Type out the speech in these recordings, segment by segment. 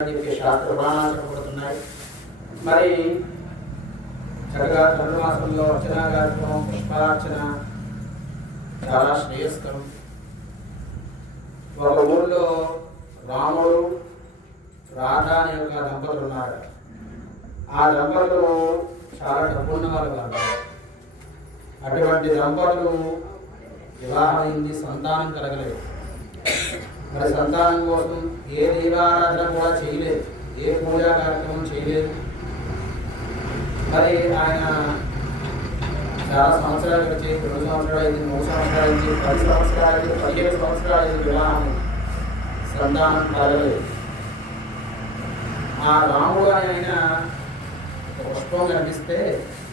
శాస్త్ర పురాణాలు చెప్పబడుతున్నాయి. మరి చక్కగా ధనుర్మాసంలో అర్చనా కార్యక్రమం, పుష్పార్చన చాలా శ్రేయస్కరం. ఒక ఊళ్ళో రాముడు రాధ అనే ఒక దంపతులు ఉన్నారు. ఆ దంపతులు చాలా డబ్బున్న వాళ్ళు కాదు. అటువంటి దంపతులు వివాహమైంది, సంతానం కలగలేదు. మరి సంతానం కోసం ఏ దైవారాధన కూడా చేయలేదు, ఏ పూజా కార్యక్రమం చేయలేదు. మరి ఆయన చాలా సంవత్సరాలు గడిచి 2 సంవత్సరాలు అయింది, 3 సంవత్సరాలు అయింది, 10 సంవత్సరాలు అయింది, 15 సంవత్సరాలు అయింది, వివాహం సంతానం కలగలేదు. ఆ రాముడు అని ఆయన పుష్పం కనిపిస్తే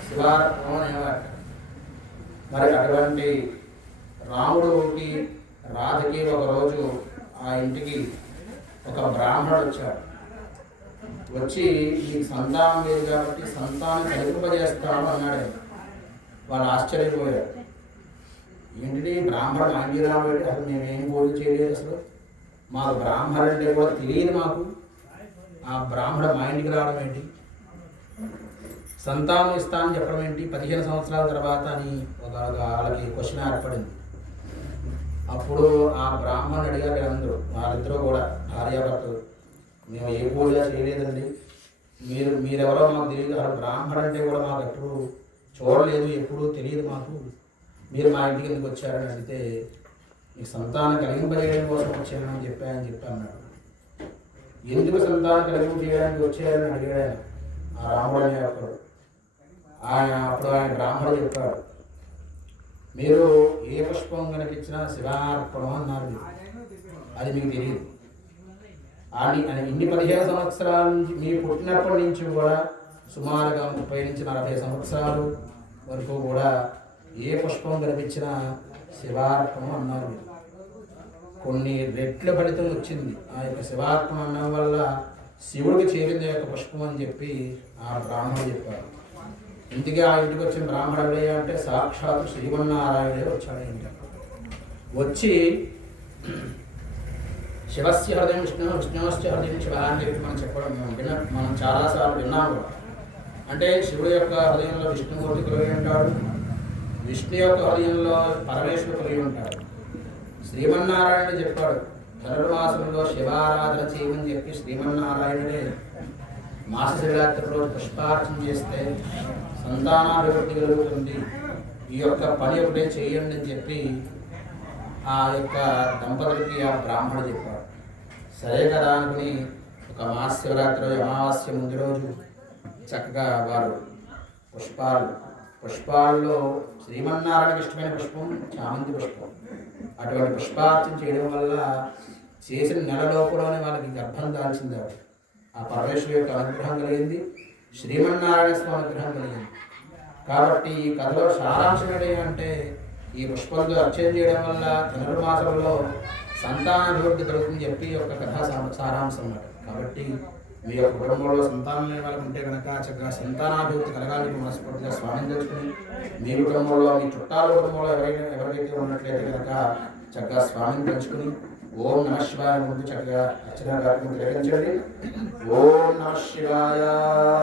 శివార్పణం అనేవారు. మరి అటువంటి రాముడికి రాధకి ఒకరోజు ఆ ఇంటికి ఒక బ్రాహ్మణుడు వచ్చాడు. వచ్చి నీకు సంతానం లేదు కాబట్టి సంతానం కలిగింపజేస్తాను అన్నాడు. వాళ్ళు ఆశ్చర్యపోయారు. ఏంటిది బ్రాహ్మణ ఆంగీరాముడు, అసలు మేమేం పూజ చేయలేదు, అసలు మాకు బ్రాహ్మణుడు అంటే కూడా తెలియదు, మాకు ఆ బ్రాహ్మణ మా ఇంటికి రావడం ఏంటి, సంతానం ఇస్తానని చెప్పడం ఏంటి, 15 సంవత్సరాల తర్వాత అని వాళ్ళకి క్వశ్చన్ ఏర్పడింది. అప్పుడు ఆ బ్రాహ్మణుడు అడిగారు వాళ్ళిద్దరూ కూడా భార్యాభర్తలు, మేము ఏ పూజ చేయలేదండి, మీరెవరో మాకు తెలియదు, అసలు బ్రాహ్మణుడు అంటే కూడా మాకు ఎప్పుడు చూడలేదు, ఎప్పుడూ తెలియదు మాకు, మీరు మా ఇంటికి ఎందుకు వచ్చారని అడిగితే మీకు సంతానం కలిగింపజేయడం కోసం వచ్చానని చెప్పి అన్నాడు. ఎందుకు సంతానం కలిగింపు చేయడానికి వచ్చారని అడిగాడు ఆ రాముడు అనే ఒకడు. అప్పుడు ఆయన బ్రాహ్మణుడు చెప్పాడు, మీరు ఏ పుష్పం కనిపించినా శివార్పణం అన్నారు, అది మీకు తెలియదు. ఇన్ని 15 సంవత్సరాల నుంచి, మీరు పుట్టినప్పటి నుంచి కూడా సుమారుగా 30 నుంచి 40 సంవత్సరాలు వరకు కూడా ఏ పుష్పం కనిపించినా శివార్పణం అన్నారు. కొన్ని రెట్ల ఫలితం వచ్చింది ఆ యొక్క శివార్పణం అన్నం వల్ల, శివుడికి చేరింది యొక్క పుష్పం అని చెప్పి ఆ బ్రాహ్మణుడు చెప్పారు. ఇంటికి ఆ ఇంటికి వచ్చిన బ్రాహ్మణుడే అంటే సాక్షాత్ శ్రీమన్నారాయణుడే వచ్చాడు. ఇంటికి వచ్చి శివస్య హృదయం విష్ణు, విష్ణువస్య హృదయం శివ అని చెప్పి మనం చెప్పడం మనం చాలాసార్లు విన్నాం కూడా. అంటే శివుడు యొక్క హృదయంలో విష్ణుమూర్తి కలిగి ఉంటాడు, విష్ణు యొక్క హృదయంలో పరమేశ్వరుడు కలిగి ఉంటాడు. శ్రీమన్నారాయణుడు చెప్పాడు, ధనుర్మాసంలో శివారాధన చేయమని చెప్పి శ్రీమన్నారాయణుడే మాస శివరాత్రి రోజు పుష్పార్చన చేస్తే సంతానాభివృద్ధి కలుగుతుంది, ఈ యొక్క పని ఒకటే చేయండి అని చెప్పి ఆ యొక్క దంపతులకి ఆ బ్రాహ్మణుడు చెప్పాడు. సరే కదా అనుకుని ఒక మాస శివరాత్రి అమావాస్య ముందు రోజు చక్కగా వారు పుష్పాల్లో శ్రీమన్నారాయణకి ఇష్టమైన పుష్పం చామంతి పుష్పం. అటువంటి పుష్పార్చన చేయడం వల్ల చేసిన నెలలోపులోనే వాళ్ళకి గర్భం దాల్చింది. ఆ పరమేశ్వరు యొక్క అనుగ్రహం కలిగింది, శ్రీమన్నారాయణ స్వామి అనుగ్రహం కలిగింది. కాబట్టి ఈ కథలో సారాంశం ఏంటంటే, ఈ పుష్పంతో అర్చన చేయడం వల్ల ధనుర్మాసంలో సంతానాభివృద్ధి కలుగుతుందని చెప్పి ఒక కథా సారాంశం అన్నమాట. కాబట్టి మీ యొక్క కుటుంబంలో సంతానం లేని వాళ్ళకు ఉంటే కనుక చక్కగా సంతానాభివృద్ధి కలగాలని మనస్ఫూర్తిగా స్వామిని తెలుసుకుని, మీ కుటుంబంలో మీ చుట్టాల కుటుంబంలో ఎవరైతే ఉన్నట్లయితే కనుక చక్కగా స్వామిని తెలుసుకుని ఓం నమః శివాయ ముందు చక్కగా అర్చన కార్యక్రమం నిర్వహించండి. ఓం నమః శివాయ.